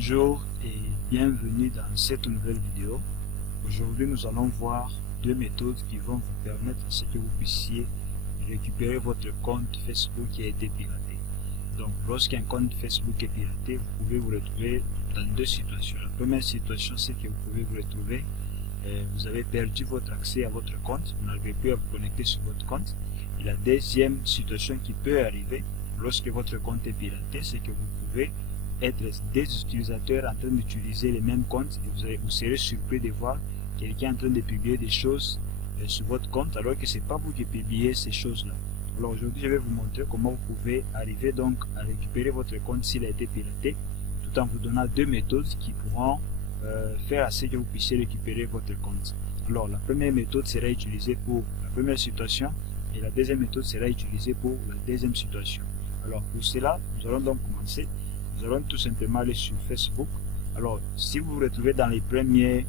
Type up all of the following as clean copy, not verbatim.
Bonjour et bienvenue dans cette nouvelle vidéo. Aujourd'hui, nous allons voir deux méthodes qui vont vous permettre à ce que vous puissiez récupérer votre compte Facebook qui a été piraté. Donc, lorsqu'un compte Facebook est piraté, vous pouvez vous retrouver dans deux situations. La première situation, c'est que vous pouvez vous retrouver, vous avez perdu votre accès à votre compte, vous n'arrivez plus à vous connecter sur votre compte. Et la deuxième situation qui peut arriver lorsque votre compte est piraté, c'est que vous pouvez être des utilisateurs en train d'utiliser les mêmes comptes et vous serez surpris de voir quelqu'un en train de publier des choses sur votre compte alors que c'est pas vous qui publiez ces choses-là. Alors aujourd'hui, je vais vous montrer comment vous pouvez arriver donc à récupérer votre compte s'il a été piraté, tout en vous donnant deux méthodes qui pourront faire à ce que vous puissiez récupérer votre compte. Alors la première méthode sera utilisée pour la première situation et la deuxième méthode sera utilisée pour la deuxième situation. Alors pour cela, nous allons donc commencer. Nous allons tout simplement aller sur Facebook. Alors, si vous vous retrouvez dans les premiers,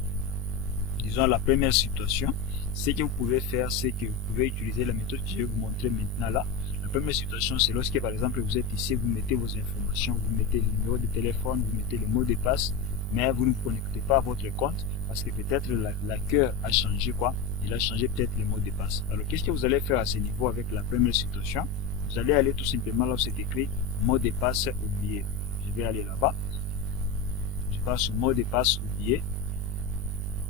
disons la première situation, ce que vous pouvez faire, c'est que vous pouvez utiliser la méthode que je vais vous montrer maintenant là. La première situation, c'est lorsque par exemple vous êtes ici, vous mettez vos informations, vous mettez le numéro de téléphone, vous mettez le mot de passe, mais vous ne vous connectez pas à votre compte parce que peut-être l'accueil a changé quoi, il a changé peut-être le mot de passe. Alors, qu'est-ce que vous allez faire à ce niveau avec la première situation? Vous allez aller tout simplement là où c'est écrit mot de passe oublié. Je vais aller là-bas, je passe au mot de passe oublié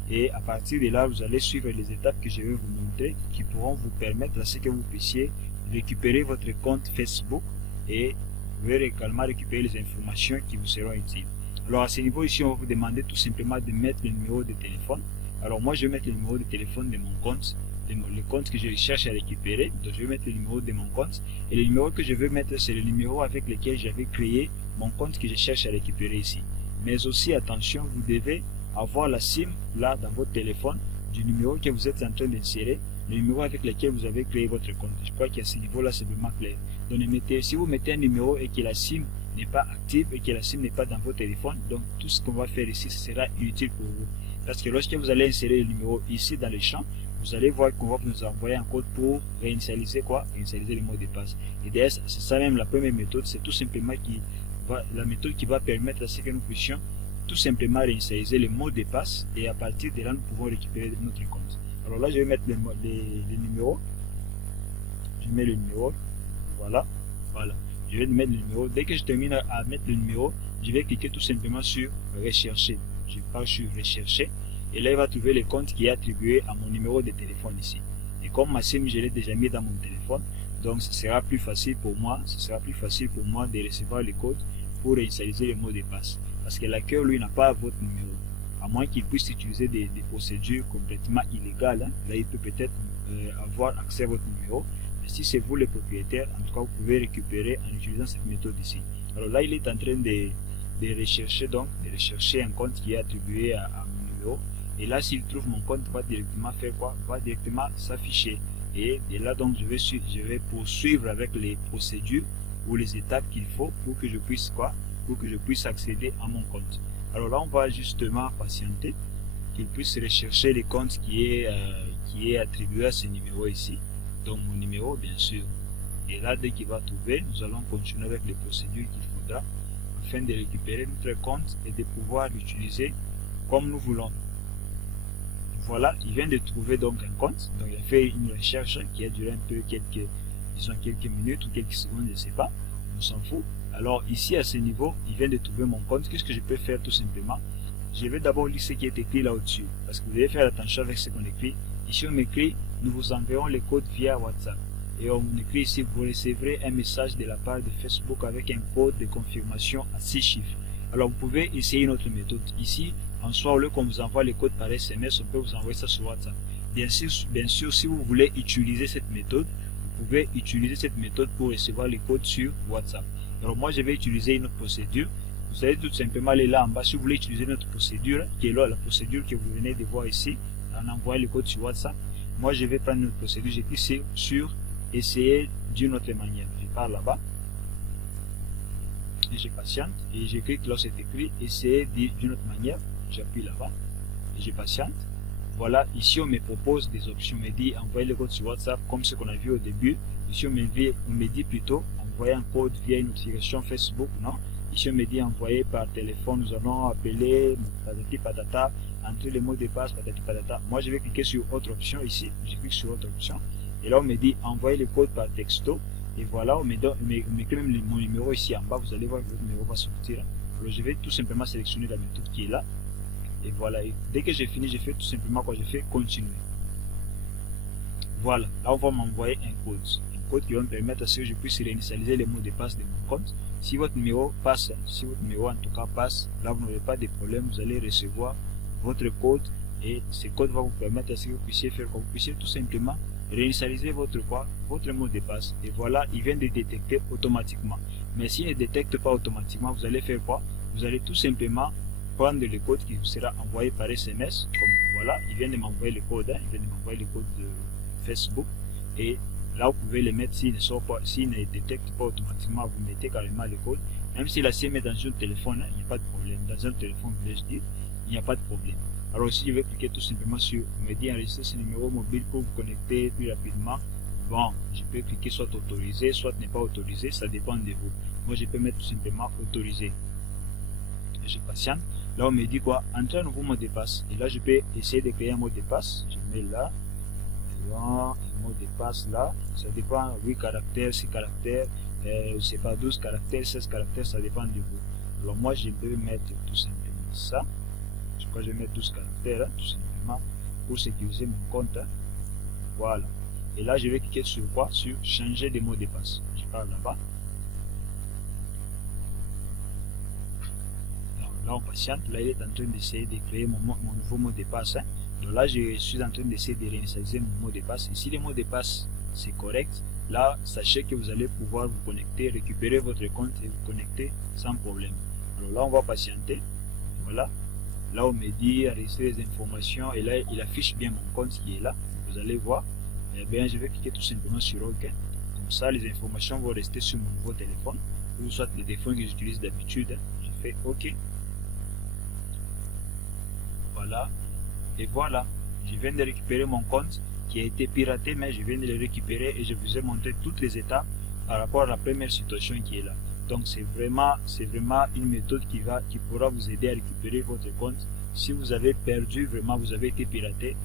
et à partir de là vous allez suivre les étapes que je vais vous montrer qui pourront vous permettre à ce que vous puissiez récupérer votre compte Facebook et vous pouvez également récupérer les informations qui vous seront utiles. Alors à ce niveau ici, on va vous demander tout simplement de mettre le numéro de téléphone. Alors moi je vais mettre le numéro de téléphone de mon compte, le compte que je cherche à récupérer. Donc je vais mettre le numéro de mon compte et le numéro que je veux mettre c'est le numéro avec lequel j'avais créé mon compte que je cherche à récupérer ici. Mais aussi attention, vous devez avoir la SIM là dans votre téléphone du numéro que vous êtes en train d'insérer, le numéro avec lequel vous avez créé votre compte. Je crois qu'à ce niveau là c'est vraiment clair. Donc si vous mettez un numéro et que la SIM n'est pas active et que la SIM n'est pas dans votre téléphone, donc tout ce qu'on va faire ici ce sera inutile pour vous. Parce que lorsque vous allez insérer le numéro ici dans le champ, vous allez voir qu'on va vous envoyer un code pour réinitialiser quoi? Réinitialiser le mot de passe. Et d'ailleurs, c'est ça même la première méthode, c'est tout simplement la méthode qui va permettre à ce que nous puissions tout simplement réinitialiser le mot de passe et à partir de là, nous pouvons récupérer notre compte. Alors là, je vais mettre le numéro. Je mets le numéro. Voilà. Je vais mettre le numéro. Dès que je termine à mettre le numéro, je vais cliquer tout simplement sur rechercher. Je pars sur rechercher. Et là, il va trouver le compte qui est attribué à mon numéro de téléphone ici. Et comme ma SIM, je l'ai déjà mis dans mon téléphone, donc ce sera plus facile pour moi, de recevoir le code pour réinitialiser le mot de passe. Parce que l'accueil, lui, n'a pas votre numéro. À moins qu'il puisse utiliser des procédures complètement illégales, hein. Là, il peut peut-être avoir accès à votre numéro. Mais si c'est vous le propriétaire, en tout cas, vous pouvez récupérer en utilisant cette méthode ici. Alors là, il est en train de rechercher un compte qui est attribué à mon numéro. Et là, s'il trouve mon compte, va directement faire quoi? Va directement s'afficher. Et là, donc, je vais poursuivre avec les procédures ou les étapes qu'il faut pour que je puisse quoi? Pour que je puisse accéder à mon compte. Alors là, on va justement patienter qu'il puisse rechercher le compte qui est attribué à ce numéro ici. Donc, mon numéro, bien sûr. Et là, dès qu'il va trouver, nous allons continuer avec les procédures qu'il faudra afin de récupérer notre compte et de pouvoir l'utiliser comme nous voulons. Voilà, il vient de trouver donc un compte. Donc il a fait une recherche qui a duré un peu quelques minutes ou quelques secondes, je ne sais pas. On s'en fout. Alors ici à ce niveau, il vient de trouver mon compte. Qu'est-ce que je peux faire tout simplement? Je vais d'abord lire ce qui est écrit là au-dessus. Parce que vous devez faire attention avec ce qu'on écrit. Ici on écrit, nous vous enverrons les codes via WhatsApp. Et on écrit ici, vous recevrez un message de la part de Facebook avec un code de confirmation à 6 chiffres. Alors vous pouvez essayer une autre méthode. Ici, en soi, au lieu qu'on vous envoie les codes par SMS, on peut vous envoyer ça sur WhatsApp. Bien sûr, si vous voulez utiliser cette méthode, vous pouvez utiliser cette méthode pour recevoir les codes sur WhatsApp. Alors moi, je vais utiliser une autre procédure. Vous allez tout simplement aller là en bas. Si vous voulez utiliser notre procédure, qui est là, la procédure que vous venez de voir ici, en envoyant les codes sur WhatsApp, moi, je vais prendre notre procédure. J'appuie sur essayer d'une autre manière. Je pars là-bas. Et je patiente. Et je clique là où c'est écrit essayer d'une autre manière. J'appuie là-bas et je patiente. Voilà, ici on me propose des options. On me dit envoyer le code sur WhatsApp comme ce qu'on a vu au début. Ici on me dit plutôt envoyer un code via une notification Facebook. Non, Ici, on me dit envoyer par téléphone. Nous allons appeler patati patata, entrer les mots de passe patati patata. Moi, je vais cliquer sur autre option ici. Je clique sur autre option. Et là, on me dit envoyer le code par texto. Et voilà, on me crée même mon numéro ici en bas. Vous allez voir que votre numéro va sortir. Alors, je vais tout simplement sélectionner la méthode qui est là. Et voilà. Et dès que j'ai fini, je fais tout simplement quoi? Je fais continuer. Voilà. Là, on va m'envoyer un code. Un code qui va me permettre à ce que je puisse réinitialiser les mots de passe de mon compte. Si votre numéro passe, si votre numéro en tout cas passe, là, vous n'aurez pas de problème. Vous allez recevoir votre code. Et ce code va vous permettre à ce que vous puissiez faire quoi? Vous puissiez tout simplement réinitialiser votre mot de passe. Et voilà, il vient de détecter automatiquement. Mais s'il ne détecte pas automatiquement, vous allez faire quoi? Vous allez tout simplement prendre le code qui vous sera envoyé par SMS. Comme voilà, il vient de m'envoyer le code. Il vient de m'envoyer le code de Facebook. Et là, vous pouvez le mettre s'il ne détecte pas automatiquement, vous mettez carrément le code. Même si la SIM est dans un téléphone, il n'y a pas de problème. Dans un téléphone, voulais-je dire, il n'y a pas de problème. Alors ici, je vais cliquer tout simplement sur me dire enregistrer ce numéro mobile pour vous connecter plus rapidement. Bon, je peux cliquer soit autorisé, soit ne pas autorisé, ça dépend de vous. Moi, je peux mettre tout simplement autorisé. Je patiente. Là, on me dit quoi? Entrer un nouveau mot de passe. Et là, je peux essayer de créer un mot de passe. Je mets là. Un mot de passe là. Ça dépend, 8 caractères, 6 caractères, je sais pas, 12 caractères, 16 caractères, ça dépend de vous. Alors moi, je peux mettre tout simplement ça. Je crois que je vais mettre 12 caractères, tout simplement, pour sécuriser mon compte. Voilà. Et là, je vais cliquer sur quoi? Sur changer de mot de passe. Je pars là-bas. Là, on patiente. Là, il est en train d'essayer de créer mon nouveau mot de passe. Donc là, je suis en train d'essayer de réinitialiser mon mot de passe. Et si le mot de passe, c'est correct, là, sachez que vous allez pouvoir vous connecter, récupérer votre compte et vous connecter sans problème. Alors là, on va patienter. Voilà. Là, on me dit enregistrer les informations et là, il affiche bien mon compte qui est là. Vous allez voir. Eh bien, je vais cliquer tout simplement sur OK. Comme ça, les informations vont rester sur mon nouveau téléphone ou soit le téléphone que j'utilise d'habitude. Je fais OK. Voilà. Et voilà. Je viens de récupérer mon compte qui a été piraté, mais je viens de le récupérer et je vous ai montré toutes les étapes par rapport à la première situation qui est là. Donc c'est vraiment une méthode qui pourra vous aider à récupérer votre compte. Si vous avez perdu, vraiment vous avez été piraté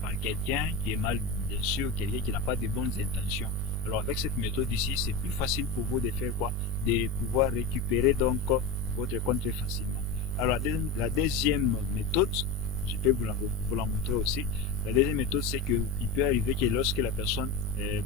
par quelqu'un qui est mal, bien sûr, quelqu'un qui n'a pas de bonnes intentions. Alors avec cette méthode ici, c'est plus facile pour vous de faire quoi? De pouvoir récupérer donc votre compte très facilement. Alors la deuxième méthode, je peux vous la montrer aussi. La deuxième méthode, c'est qu'il peut arriver que lorsque la personne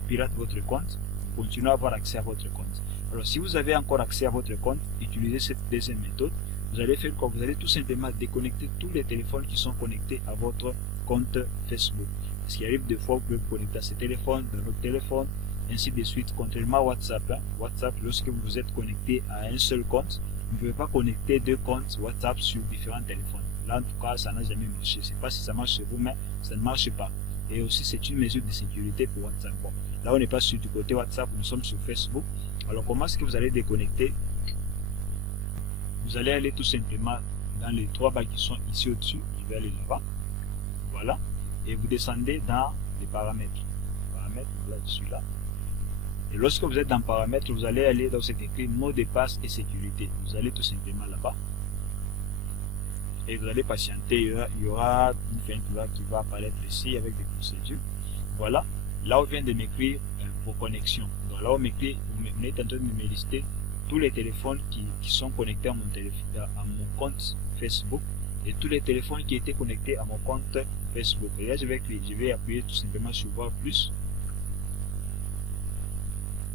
pirate votre compte, vous continuez à avoir accès à votre compte. Alors si vous avez encore accès à votre compte, utilisez cette deuxième méthode. Vous allez faire quoi? Vous allez tout simplement déconnecter tous les téléphones qui sont connectés à votre compte Facebook. Parce qu'il arrive des fois, vous pouvez vous connecter à ce téléphone, dans votre téléphone, ainsi de suite. Contrairement à WhatsApp, WhatsApp, lorsque vous êtes connecté à un seul compte, vous ne pouvez pas connecter deux comptes WhatsApp sur différents téléphones. Là, en tout cas, ça n'a jamais marché. Je ne sais pas si ça marche chez vous, mais ça ne marche pas. Et aussi, c'est une mesure de sécurité pour WhatsApp. Bon, là, on n'est pas sur du côté WhatsApp, nous sommes sur Facebook. Alors, comment est-ce que vous allez déconnecter? Vous allez aller tout simplement dans les trois barres qui sont ici au-dessus. Je vais aller là-bas. Voilà. Et vous descendez dans les paramètres. Là, je suis là. Et lorsque vous êtes dans paramètres, vous allez aller dans cet écrit mot de passe et sécurité. Vous allez tout simplement là-bas. Et vous allez patienter. Il y aura une fenêtre qui va apparaître ici avec des procédures. Voilà. Là, on vient de m'écrire pour connexion. Donc là, on m'écrit, vous êtes en train de me lister tous les téléphones qui sont connectés à mon compte Facebook et tous les téléphones qui étaient connectés à mon compte Facebook. Et là, je vais appuyer tout simplement sur voir plus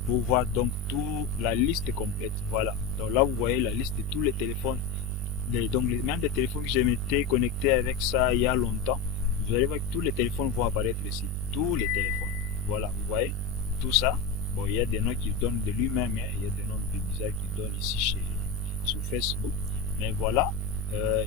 pour voir donc toute la liste complète. Voilà. Donc là, vous voyez la liste de tous les téléphones. Donc même des téléphones que j'ai été connectés avec ça il y a longtemps. Vous allez voir que tous les téléphones vont apparaître ici. Tous les téléphones. Voilà, vous voyez tout ça. Bon, il y a des noms qui donnent de lui-même, il y a des noms un peu bizarres qui donnent ici sur Facebook. Mais voilà,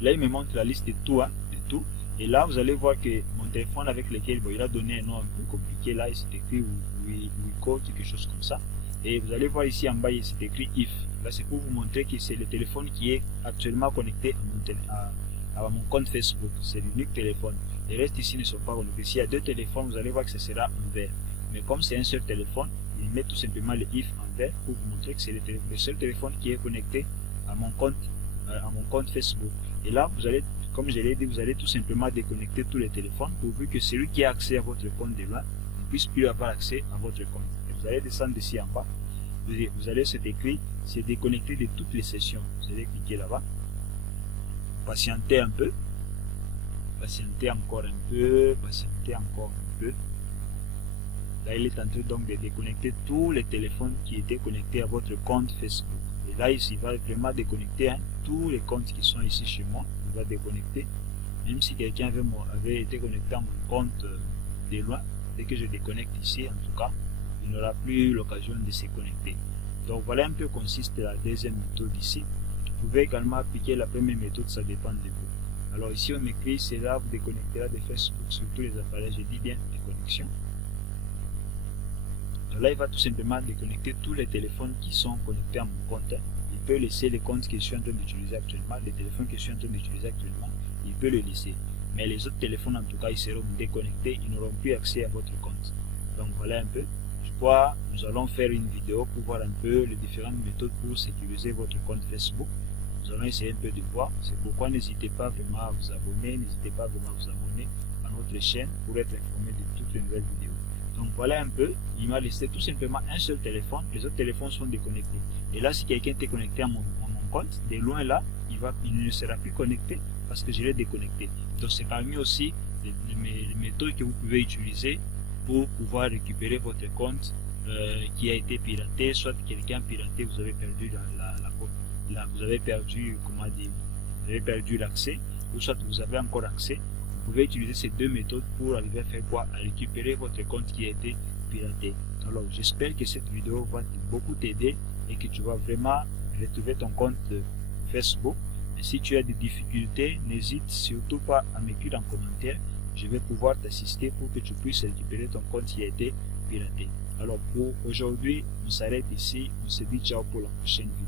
là il me montre la liste de tout, de tout. Et là vous allez voir que mon téléphone avec lequel il a donné un nom un peu compliqué, là il s'est écrit Wico, quelque chose comme ça. Et vous allez voir ici en bas il s'est écrit IF. Là c'est pour vous montrer que c'est le téléphone qui est actuellement connecté à mon compte Facebook. C'est l'unique téléphone. Les restes ici ne sont pas connectés. S'il y a deux téléphones, vous allez voir que ce sera en vert. Mais comme c'est un seul téléphone, il met tout simplement le IF en commentaire pour vous montrer que c'est le seul téléphone qui est connecté à mon compte Facebook. Et là, vous allez, comme je l'ai dit, vous allez tout simplement déconnecter tous les téléphones pourvu que celui qui a accès à votre compte de loin ne puisse plus avoir accès à votre compte. Et vous allez descendre ici en bas. Vous allez c'est écrit, c'est déconnecter de toutes les sessions. Vous allez cliquer là-bas. Patientez un peu. Patientez encore un peu. Patientez encore un peu. Là, il est en train donc de déconnecter tous les téléphones qui étaient connectés à votre compte Facebook. Et là, ici, il va vraiment déconnecter tous les comptes qui sont ici chez moi. Il va déconnecter. Même si quelqu'un avait été connecté à mon compte de loin, dès que je déconnecte ici, en tout cas, il n'aura plus l'occasion de se connecter. Donc voilà un peu consiste la deuxième méthode ici. Vous pouvez également appliquer la première méthode, ça dépend de vous. Alors ici on m'écrit, c'est là vous déconnectera de Facebook sur tous les appareils, je dis bien déconnexion. Donc là il va tout simplement déconnecter tous les téléphones qui sont connectés à mon compte. Il peut laisser les comptes que je suis en train d'utiliser actuellement, les téléphones que je suis en train d'utiliser actuellement, il peut le laisser. Mais les autres téléphones en tout cas ils seront déconnectés, ils n'auront plus accès à votre compte. Donc voilà un peu. Nous allons faire une vidéo pour voir un peu les différentes méthodes pour sécuriser votre compte Facebook. Nous allons essayer un peu de voir. C'est pourquoi n'hésitez pas vraiment à vous abonner. N'hésitez pas vraiment à vous abonner à notre chaîne pour être informé de toutes les nouvelles vidéos. Donc voilà un peu. Il m'a laissé tout simplement un seul téléphone. Les autres téléphones sont déconnectés. Et là, si quelqu'un était connecté à mon compte, de loin là, il ne sera plus connecté parce que je l'ai déconnecté. Donc c'est parmi aussi les méthodes que vous pouvez utiliser pour pouvoir récupérer votre compte qui a été piraté, soit quelqu'un piraté, vous avez perdu vous avez perdu, comment dire, vous avez perdu l'accès, ou soit vous avez encore accès. Vous pouvez utiliser ces deux méthodes pour arriver à faire quoi? À récupérer votre compte qui a été piraté. Alors j'espère que cette vidéo va beaucoup t'aider et que tu vas vraiment retrouver ton compte Facebook. Et si tu as des difficultés, n'hésite surtout pas à m'écrire en commentaire. Je vais pouvoir t'assister pour que tu puisses récupérer ton compte qui a été piraté. Alors pour aujourd'hui, on s'arrête ici. On se dit ciao pour la prochaine vidéo.